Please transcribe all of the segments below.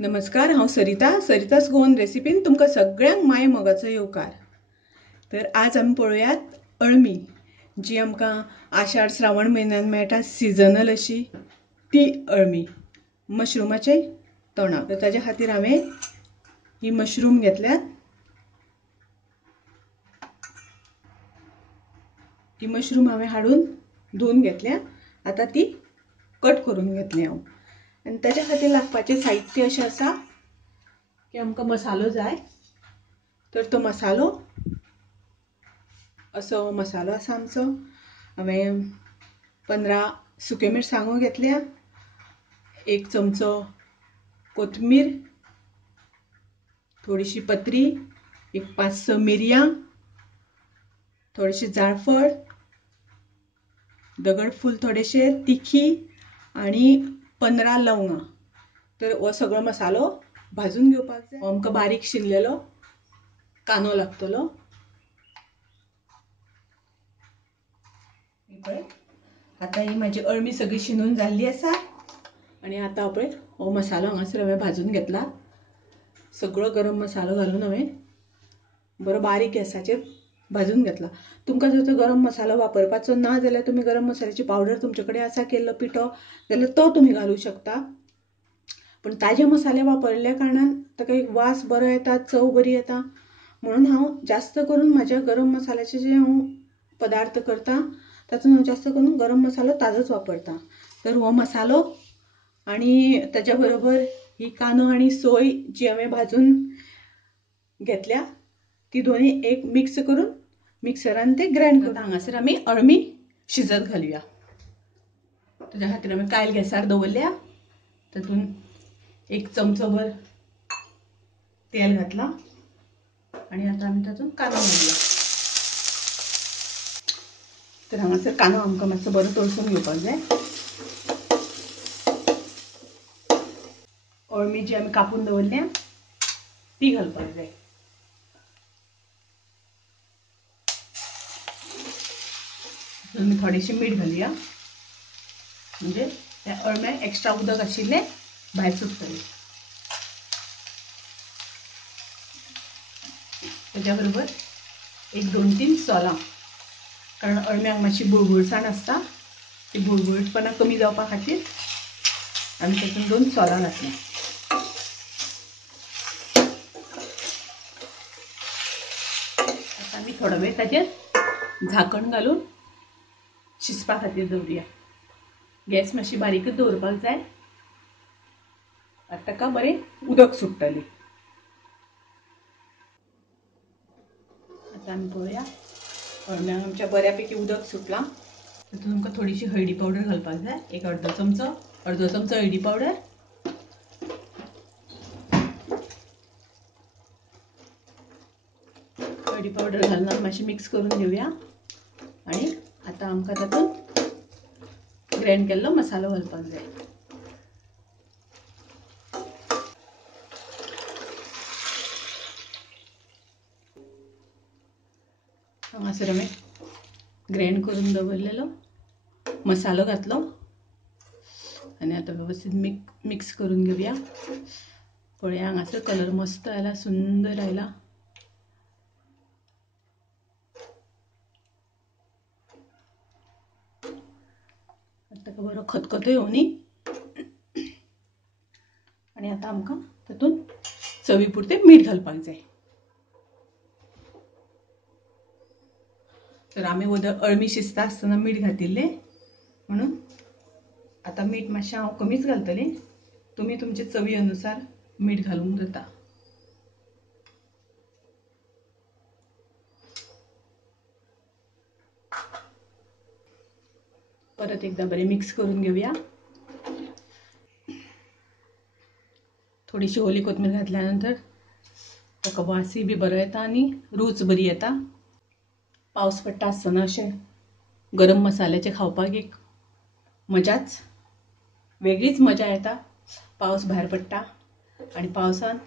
नमस्कार, हांव सरितास गोवन रेसिपीन तुमकां सगळ्यांक माये मोगाचो येवकार। तर आज आमी पळोवयात अळमी, जी आमकां आषाढ श्रावण म्हयन्यान मेळटा, सिजनल अशी ती अळमी, मशरूमाचे तोंडाक। तर ताजे खातीर हांवें ही मशरूम घेतल्यात। ही मशरूम हांवें हाडून धुवन घेतल्या। आता ती कट करून घेतली हांव। आनी ताच्या खातीर लागपाचें साहित्य अशें आसा की आमकां मसालो जाय। तर तो मसालो आसा आमचो। हांवें 15 सुके मिरसांगो घेतल्या, 1 चमचो कोथमीर, थोडीशी पत्री, एक 5-6 मिरयां, थोडेशे जायफळ, दगडफूल थोडेशे, तिखी आणि 15 लवंगां। तर हो सगळो मसालो भाजून घेवपाक जाय। आमकां बारीक शिनलेलो कांदो लागतलो। आता ही माझी अळमी सगळी शिनून जाल्ली आसा आणि आता पळय हो मसालो हांगासर हांवें भाजून घेतला। सगळो गरम मसालो घालून हांवें बरो बारीक गॅसाचेर भाजून घेतला। तुमकां जर तो गरम मसालो वापरपाचो ना जाल्यार तुम्ही गरम मसाल्याची पावडर तुमचे कडेन आसा केल्लो पिठो जाल्यार तो तुम्ही घालूं शकता। पण ताजे मसाले वापरल्या कारणान ताका एक वास बरो येता, चव बरी येता। म्हणून हांव जास्त करून म्हाज्या गरम मसाल्याचे जे हांव पदार्थ करता तातूंत हांव जास्त करून गरम मसालो ताजोच वापरता। तर हो मसालो आणि ताच्या बरोबर ही कांदो आणि सोय जी हांवें भाजून घेतल्या ती दोन्ही एक मिक्स करून मिक्सरान ते ग्राइंड करता। हांगासर आमी अळमी शिजत घालुया। ताच्या खातीर हांवें कायल गॅसार दवरल्या, तातूंत 1 चमचो भर तेल घातला आणि आता आमी तातूंत कांदो घालुया। तर हांगासर कांदो आमकां मातसो बरो तळसून घेवपाक जाय। अळमी जी आमी कापून दवरल्या ती घालपाक जाय। आमी थोडेशें मीठ घालुया, म्हणजे त्या अळम्याक एक्स्ट्रा उदक आशिल्लें भायर सुट्टलें। ताच्या बरोबर 1-2-3 सोलां, कारण अळम्याक मातशी बुळबुळसाण आसता, ती बुळबुळीतपणा कमी जावपा खातीर आमी तातूंत 2 सोलां घातलीं। आता आमी थोडो वेळ ताचेर झाकण घालून शिजपा खातीर दवरुया। गॅस मातशी बारीकच दवरपाक जाय, आतां ताका बरें उदक सुट्टलें। आता आमी पळोवया, अळम्यांक आमच्या बऱ्यापैकी उदक सुटलां। तातूंत आमकां थोडीशी हळदी पावडर घालपाक जाय, एक अर्दो चमचो हळदी पावडर। हळदी पावडर घालून मातशें मिक्स करून घेवया आणि आता आमकां तातूंत ग्राइंड केल्लो मसालो घालपाक जाय। हांगासर हांवें ग्राइंड करून दवरलेलो मसालो घातलो आनी आता वेवस्थीत मिक्स करून घेवया। पळय हांगासर कलर मस्त आयला, सुंदर आयला। ताका बरो खतखतो येवनी आनी आता आमकां तातूंत चवी पुरतें मीठ घालपाक जाय। तर आमी अळमी शिजता आसतना मीठ घातिल्लें, म्हणून आता मीठ मातशें हांव कमीच घालतलें। तुमी तुमचे चवी अनुसार मीठ घालूंक जाता। परत एकदा बरें मिक्स करून घेवया। थोडीशी ओली कोथमीर घातल्यानंतर ताका वासय बी बरो येता आनी रूच बरी येता। पावस पडटा आसतना अशें गरम मसाल्याचें खावपाक एक मजाच वेगळीच मजा येता। पावस भायर पडटा आनी पावसान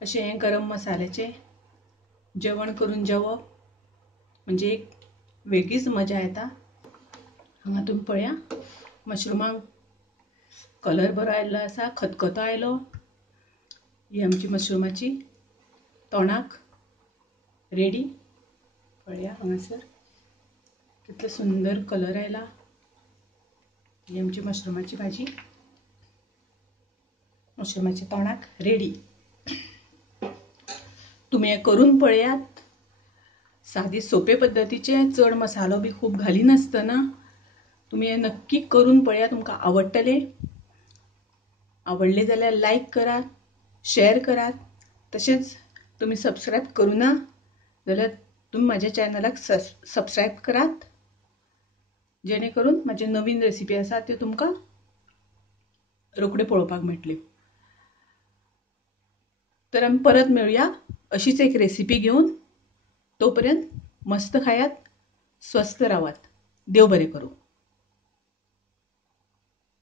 अशें गरम मसाल्याचें जेवण करून जेवप म्हणजे एक वेगळीच मजा येता। हांगा तुम्ही पळया, मशरुमांक कलर बरो आयिल्लो आसा, खतखतो आयलो ही आमची मशरूमाची तोंडाक रेडी. पळया हांगासर कितलो सुंदर कलर आयला. ही आमची मशरूमाची भाजी मशरूमाच्या तोंडाक रेडी. तुम्ही हे करून पळयात. साधी सोपे पद्धतीचे, चड मसालो बी खूब घालिनासतना तुम्ही हे नक्की करून पळया. तुमकां आवडटले. आवडले जाल्यार लायक करात, शेअर करात. तशेंच तुम्ही सबस्क्राईब करूना जाल्यार तुम्ही माझ्या चॅनलाक सबस्क्राईब करात, जेणे करून माझे नवीन रेसिपी आसा त्यो तुमकां रोखडे पळोवपाक मेळटल्यो. तर आमी परत मेळुया अशीच एक रेसिपी घेऊन. तोपर्यंत मस्त खायात, स्वस्थ रावात. देव बरें करूं.